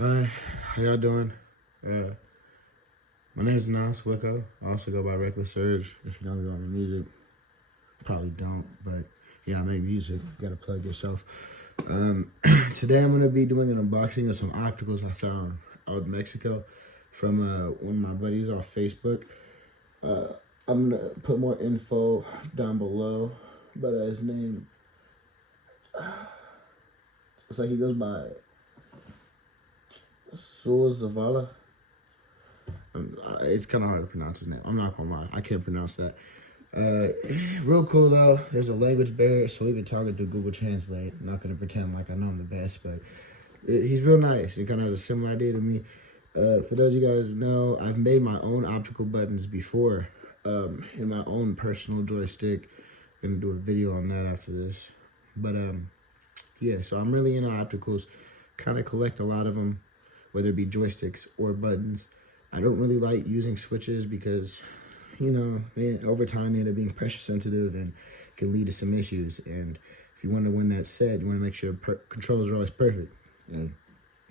Hi, how y'all doing? My name is Nas Wicko. I also go by Reckless Surge. If you know me on the music, probably don't, but yeah, I make music. Gotta plug yourself. Um, Today I'm gonna be doing an unboxing of some opticals I found out in Mexico from one of my buddies off Facebook. Uh, I'm gonna put more info down below, but his name, looks like he goes by Sul Zavala. It's kind of hard to pronounce his name. I'm not gonna lie, I can't pronounce that. Uh, Real cool though. There's a language barrier, so we've been talking through Google Translate. I'm not gonna pretend like I know him the best, but he's real nice. He kind of has a similar idea to me. For those of you guys who know, I've made my own optical buttons before, in my own personal joystick. Gonna do a video on that after this. But yeah. So I'm really into opticals. Kind of collect a lot of them, whether it be joysticks or buttons. I don't really like using switches because, you know, over time they end up being pressure sensitive and can lead to some issues. And if you want to win that set, you want to make sure controls are always perfect. And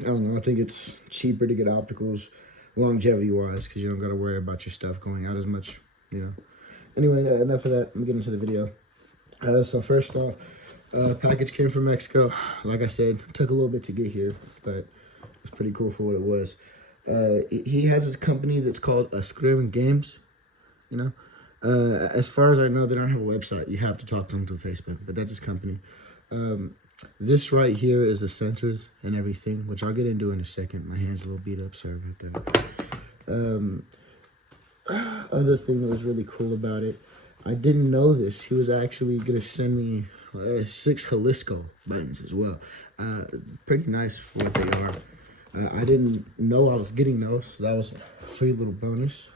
I don't know, I think it's cheaper to get opticals longevity wise because you don't got to worry about your stuff going out as much, you know. Anyway, enough of that. I'm getting into the video. So first off, package came from Mexico. Like I said, it took a little bit to get here, but it was pretty cool for what it was. He has his company that's called Azcrim Games. You know, as far as I know, they don't have a website. You have to talk to them through Facebook, but that's his company. This right here is the sensors and everything, which I'll get into in a second. My hand's a little beat up, sorry about that. Other thing that was really cool about it, I didn't know this. He was actually gonna send me 6 Jalisco buttons as well. Pretty nice for what they are. I didn't know I was getting those, so that was a free little bonus.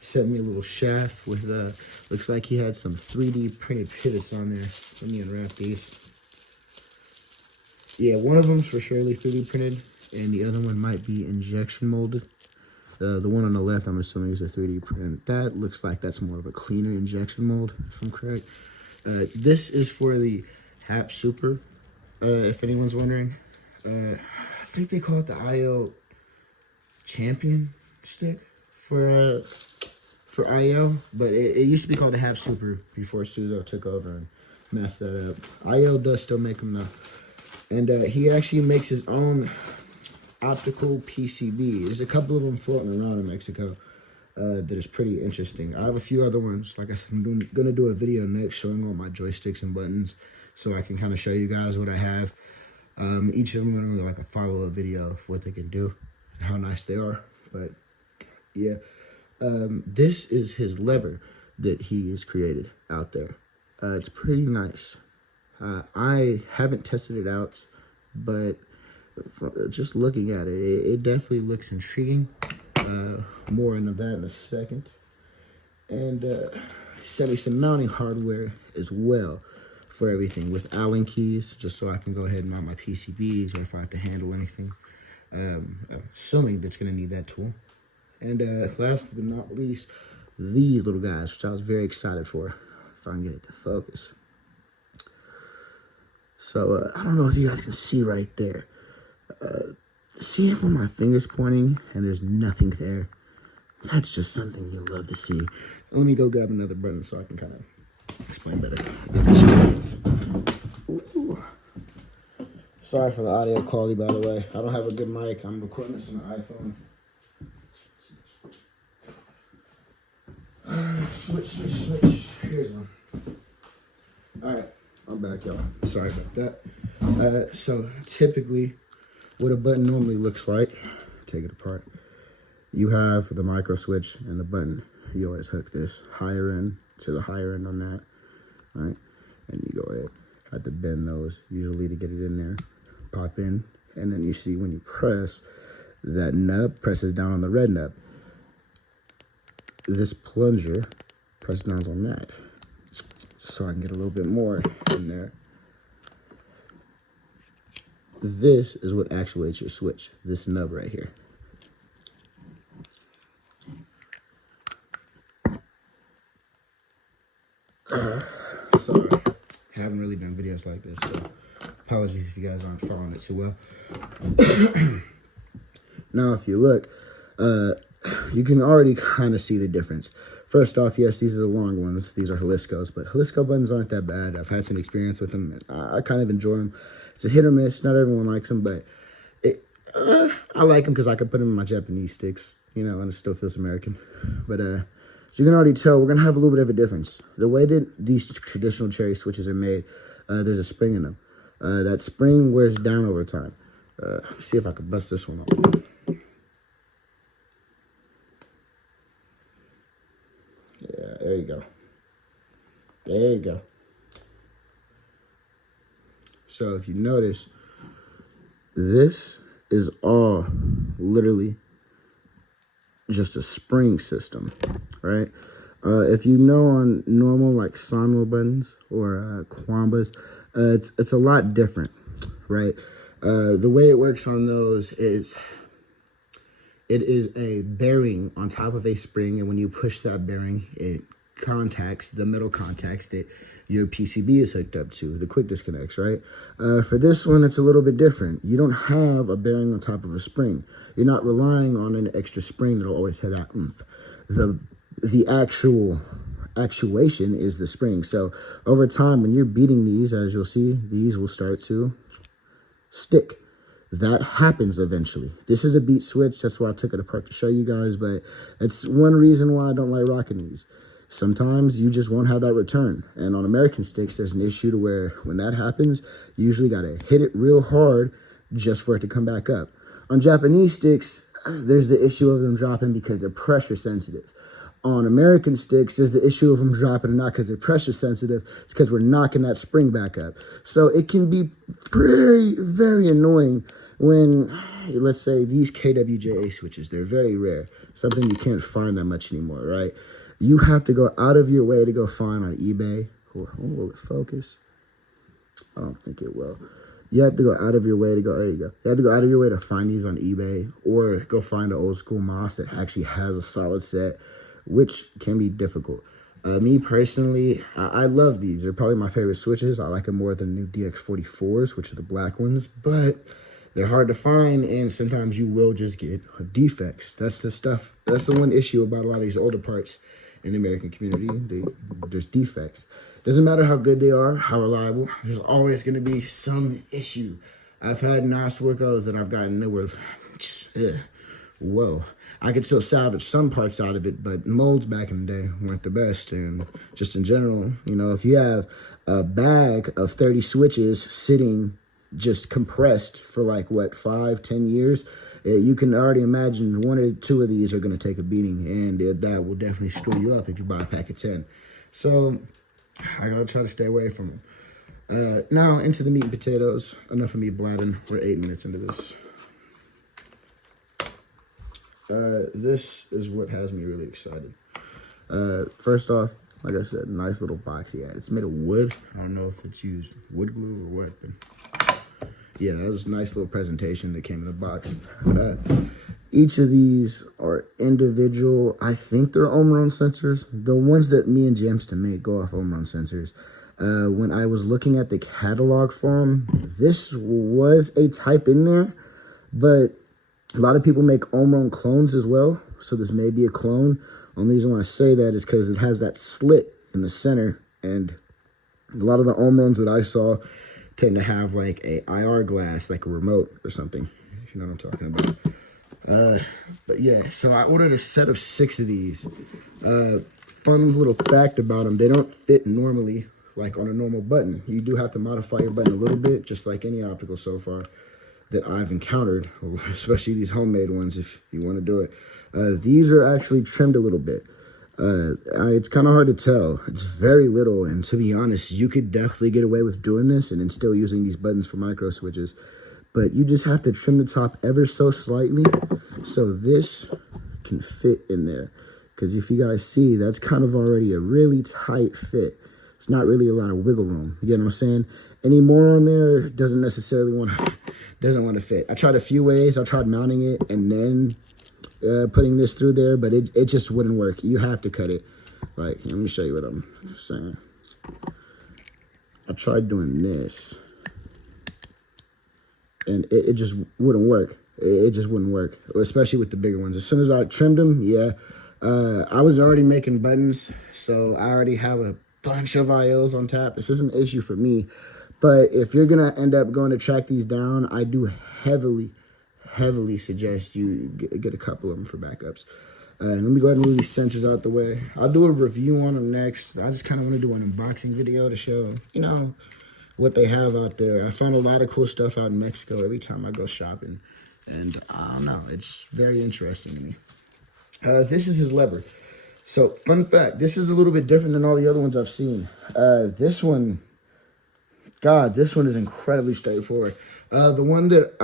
Sent me a little shaft with, looks like he had some 3D printed pivots on there. Let me unwrap these. Yeah, one of them's for surely 3D printed, and the other one might be injection molded. The one on the left, I'm assuming, is a 3D print. That looks like that's more of a cleaner injection mold, if I'm correct. This is for the Hap Super, if anyone's wondering. I think they call it the IO Champion stick for IO, but it used to be called the Hap Super before Suzo took over and messed that up. IO does still make them though, and he actually makes his own optical PCB. There's a couple of them floating around in Mexico that is pretty interesting. I have a few other ones. Like I said, I'm gonna do a video next showing all my joysticks and buttons, so I can kind of show you guys what I have. Each of them are like a follow-up video of what they can do and how nice they are. But yeah, this is his lever that he has created out there. It's pretty nice. I haven't tested it out, but just looking at it, it definitely looks intriguing. More into that in a second. And he sent me some mounting hardware as well for everything with Allen keys, just so I can go ahead and mount my PCBs or if I have to handle anything. Assuming that's going to need that tool. And last but not least, these little guys, which I was very excited for, if I can get it to focus. So I don't know if you guys can see right there. See when my finger's pointing and there's nothing there? That's just something you love to see. Let me go grab another button so I can kind of explain better. Ooh. Sorry for the audio quality, by the way. I don't have a good mic. I'm recording this on an iPhone. Switch. Here's one. Alright, I'm back, y'all. Sorry about that. So typically, what a button normally looks like, take it apart. You have the micro switch and the button. You always hook this higher end to the higher end on that, right? And you go ahead, have to bend those usually to get it in there, pop in, and then you see when you press, that nub presses down on the red nub. This plunger presses down on that, so I can get a little bit more in there. This is what actuates your switch, this nub right here. Sorry, I haven't really done videos like this, so Apologies if you guys aren't following it too well. Now, if you look, you can already kind of see the difference. First off, yes, these are the long ones. These are Jalisco's, but Jalisco buttons aren't that bad. I've had some experience with them. I kind of enjoy them. It's a hit or miss. Not everyone likes them, but I like them because I could put them in my Japanese sticks, you know, and it still feels American. But as you can already tell, we're going to have a little bit of a difference. The way that these traditional cherry switches are made, there's a spring in them. That spring wears down over time. Let's see if I can bust this one off. Yeah, there you go. There you go. So if you notice, this is all literally just a spring system, right? If you know on normal like Sanwa buttons or Kwambas, it's a lot different, right? The way it works on those is it is a bearing on top of a spring, and when you push that bearing, it contacts the metal contacts that your PCB is hooked up to, the quick disconnects, right? For this one, it's a little bit different. You don't have a bearing on top of a spring. You're not relying on an extra spring that'll always have that oomph. The actual actuation is the spring. So over time, when you're beating these, as you'll see, these will start to stick. That happens eventually. This is a beat switch. That's why I took it apart to show you guys, but it's one reason why I don't like rocking these. Sometimes you just won't have that return. And on American sticks, there's an issue to where when that happens, you usually got to hit it real hard just for it to come back up. On Japanese sticks, there's the issue of them dropping because they're pressure sensitive. On American sticks, there's the issue of them dropping not because they're pressure sensitive, it's because we're knocking that spring back up. So it can be very, very annoying when, let's say, these KWJA switches, they're very rare, something you can't find that much anymore, right? You have to go out of your way to go find on eBay, or will it focus? I don't think it will. You have to go out of your way to go, there you go. You have to go out of your way to find these on eBay, or go find an old school MOS that actually has a solid set, which can be difficult. Me personally, I love these. They're probably my favorite switches. I like them more than the new DX44s, which are the black ones, but they're hard to find, and sometimes you will just get defects. That's the stuff. That's the one issue about a lot of these older parts in the American community. There's defects. Doesn't matter how good they are, how reliable, there's always going to be some issue. I've had NOS workouts that I've gotten that were, whoa. I could still salvage some parts out of it, but molds back in the day weren't the best. And just in general, you know, if you have a bag of 30 switches sitting just compressed for like, what, 5-10 years, you can already imagine one or two of these are going to take a beating, and that will definitely screw you up if you buy a pack of 10. So I gotta try to stay away from them. Now into the meat and potatoes. Enough of me blabbing. We're 8 minutes into this. This is what has me really excited. First off, like I said, nice little box he had. It's made of wood. I don't know if it's used wood glue or what, but yeah, that was a nice little presentation that came in the box. Each of these are individual. I think they're Omron sensors. The ones that me and Jamston made go off Omron sensors. When I was looking at the catalog for them, this was a type in there, but a lot of people make Omron clones as well. So this may be a clone. Only reason why I say that is because it has that slit in the center, and a lot of the Omrons that I saw tend to have like a IR glass, like a remote or something, if you know what I'm talking about. But yeah, so I ordered a set of 6 of these. Fun little fact about them, they don't fit normally like on a normal button. You do have to modify your button a little bit, just like any optical so far that I've encountered, especially these homemade ones if you want to do it. These are actually trimmed a little bit. It's kind of hard to tell. It's very little, and to be honest, you could definitely get away with doing this and then still using these buttons for micro switches, but you just have to trim the top ever so slightly so this can fit in there. Because if you guys see, that's kind of already a really tight fit. It's not really a lot of wiggle room. You get what I'm saying? Any more on there doesn't necessarily want to fit. I tried a few ways. I tried mounting it and then putting this through there, but it just wouldn't work. You have to cut it. Like, let me show you what I'm saying. I tried doing this, and it just wouldn't work. It just wouldn't work, especially with the bigger ones. As soon as I trimmed them, yeah, I was already making buttons, so I already have a bunch of IOs on tap. This is an issue for me, but if you're gonna end up going to track these down, I do heavily suggest you get a couple of them for backups. Let me go ahead and move these sensors out the way. I'll do a review on them next. I just kind of want to do an unboxing video to show, you know, what they have out there. I found a lot of cool stuff out in Mexico every time I go shopping. And I don't know, it's very interesting to me. This is his lever. So, fun fact, this is a little bit different than all the other ones I've seen. This one is incredibly straightforward. The one that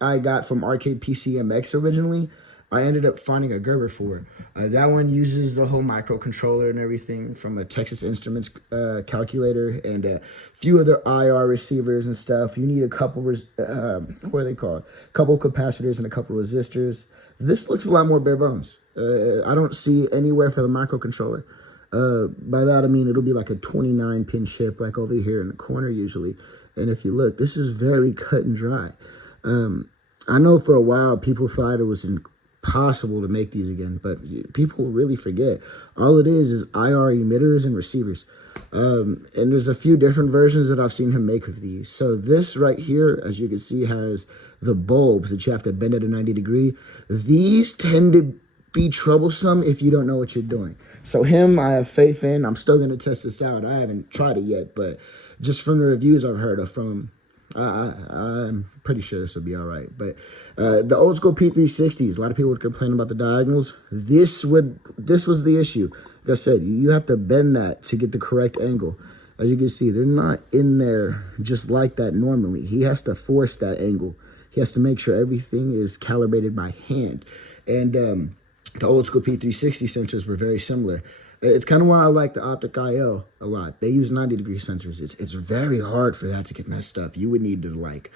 I got from Arcade PCMX originally, I ended up finding a Gerber for. That one uses the whole microcontroller and everything from a Texas Instruments calculator and a few other IR receivers and stuff. You need a couple, what are they called? A couple capacitors and a couple resistors. This looks a lot more bare bones. I don't see anywhere for the microcontroller. By that, I mean, it'll be like a 29 pin chip like over here in the corner usually. And if you look, this is very cut and dry. I know for a while people thought it was impossible to make these again, but people really forget. All it is IR emitters and receivers. And there's a few different versions that I've seen him make of these. So this right here, as you can see, has the bulbs that you have to bend at a 90 degree. These tend to be troublesome if you don't know what you're doing. So him, I have faith in. I'm still going to test this out. I haven't tried it yet, but just from the reviews I've heard of from him, I'm pretty sure this will be all right. But the old school P360s, a lot of people would complain about the diagonals. This was the issue. Like I said, you have to bend that to get the correct angle. As you can see, they're not in there just like that normally. He has to force that angle. He has to make sure everything is calibrated by hand. And the old school P360 sensors were very similar. It's kind of why I like the optical a lot. They use 90 degree sensors. It's very hard for that to get messed up. You would need to like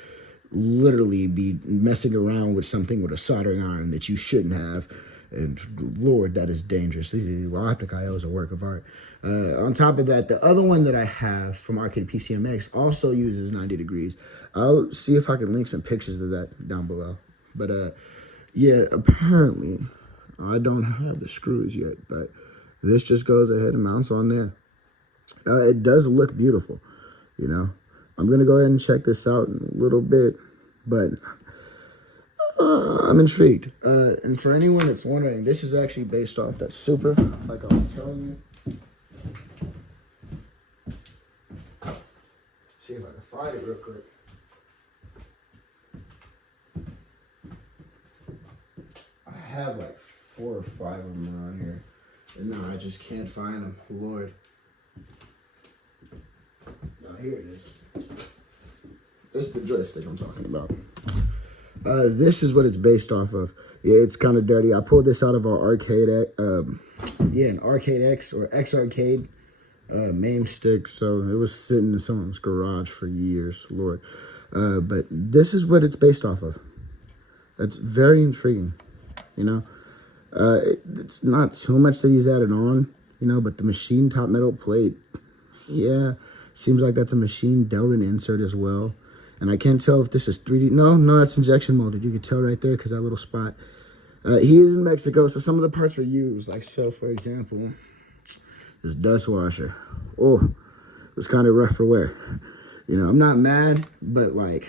literally be messing around with something with a soldering iron that you shouldn't have. And Lord, that is dangerous. Optical is a work of art. On top of that, the other one that I have from Arcade PCMX also uses 90 degrees. I'll see if I can link some pictures of that down below. But yeah, apparently I don't have the screws yet, but this just goes ahead and mounts on there. It does look beautiful, you know. I'm going to go ahead and check this out in a little bit, but I'm intrigued. And for anyone that's wondering, this is actually based off that Super, like I was telling you. See if I can find it real quick. I have like 4 or 5 of them around here. And no, I just can't find them. Lord. Now here it is. This is the joystick I'm talking about. This is what it's based off of. Yeah, it's kind of dirty. I pulled this out of our arcade, an Arcade X or X Arcade main stick. So it was sitting in someone's garage for years, Lord. But this is what it's based off of. That's very intriguing, you know. It's not too much that he's added on, you know, but the machine top metal plate, yeah, seems like that's a machine Delrin insert as well. And I can't tell if this is 3D. No, it's injection molded. You can tell right there because that little spot. He is in Mexico, so some of the parts are used. Like, so, for example, this dust washer. Oh, it was kind of rough for wear. You know, I'm not mad, but, like,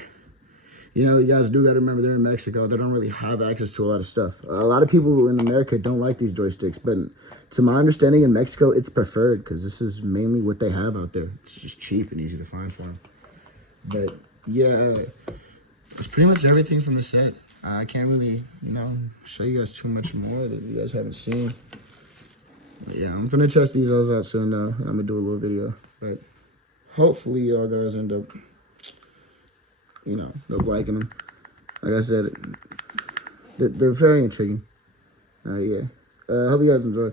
you know, you guys do got to remember they're in Mexico. They don't really have access to a lot of stuff. A lot of people in America don't like these joysticks, but to my understanding in Mexico, it's preferred because this is mainly what they have out there. It's just cheap and easy to find for them. But yeah, it's pretty much everything from the set. I can't really, you know, show you guys too much more that you guys haven't seen. But yeah, I'm gonna test these all out soon though. I'm gonna do a little video, but hopefully y'all guys end up, you know, liking them. Like I said, they're very intriguing. Yeah. Hope you guys enjoy.